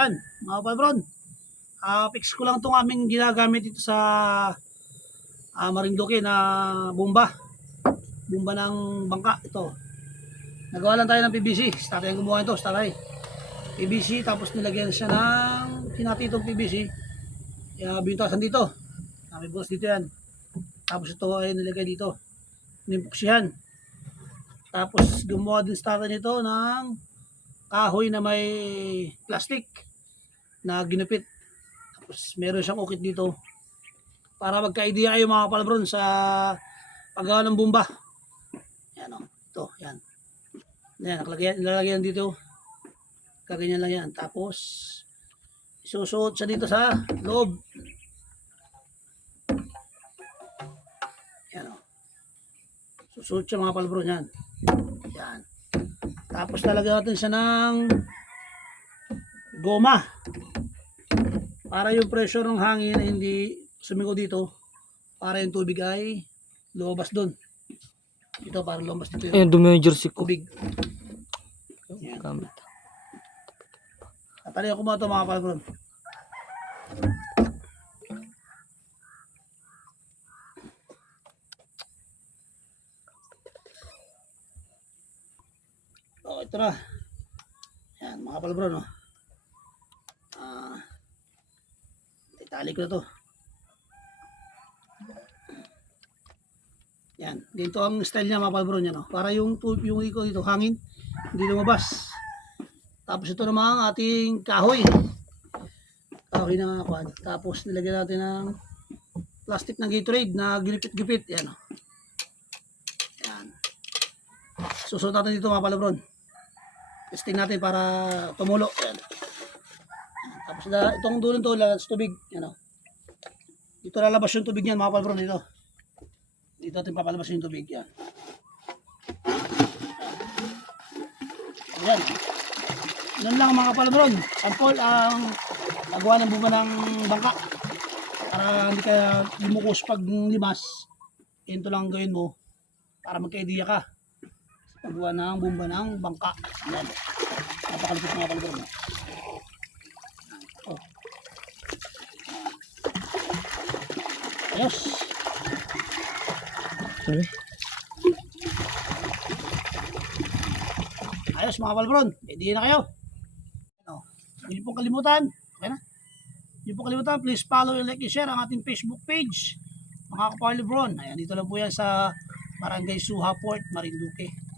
Yan, mga palbron. Fix ko lang itong aming ginagamit dito sa Marinduque na bomba. Bomba ng bangka. Ito. Nagawa lang tayo ng PVC. Tatay ang gumawa ito. Tatay. PVC. Tapos nilagyan siya ng hinati itong PVC. Kaya binutasan dito. May bukas dito yan. Tapos ito ay nilagay dito. Nimpuksihan. Tapos gumawa din starter nito ng kahoy na may plastic na ginupit. Tapos meron siyang ukit dito para magka-idea kayo mga palbron sa paggawa ng bomba. Yan o. Ito. Yan. Yan. Nilalagyan dito. Kaganyan lang yan. Tapos isusuot siya dito sa loob. Yan o. Susuot siya mga palbron. Yan. Yan. Tapos talagyan natin siya ng goma para yung pressure ng hangin ay hindi sumigo dito, para yung tubig ay lumabas doon. Ito para lumabas dito yung dumi yung jersey ko. tubig. Gamit. Tatalihan ko mga ito mga palbron. Ito na. Yan, mga palbron, no? Itali ko na to. Yan, dito ang style niya mga palbron, yan, no? Para yung iko dito, hangin, hindi lumabas. Tapos ito naman ang ating kahoy. Kahoy na kwan. Tapos nilagyan natin ng plastic na Gatorade na ginipit-gipit. Yan, no? Yan. Susunod natin dito mga palbron. Testing natin para tumulo. Ayan. Tapos itong dulo to lalabas tubig. Yan o. Dito lalabas yung tubig niyan mga palbron dito. Dito natin papalabas yung tubig. Yan. Ayan. Yan lang mga palbron. Sample ang nagawa ng bunga ng bangka. Para hindi ka lumukos pag limas. Ito lang gawin mo para magka-idea ka. Paggawa ng bomba ng bangka. Ayan. Napakalupit mga palbron. Oh. Ayos. Ayos mga palbron. Pwede na kayo. Hindi po kalimutan. Okay na. Hindi po kalimutan. Please follow and like and share ang ating Facebook page. Mga kapalibron. Ayan, dito lang po yan sa Barangay Suha Port, Marinduque.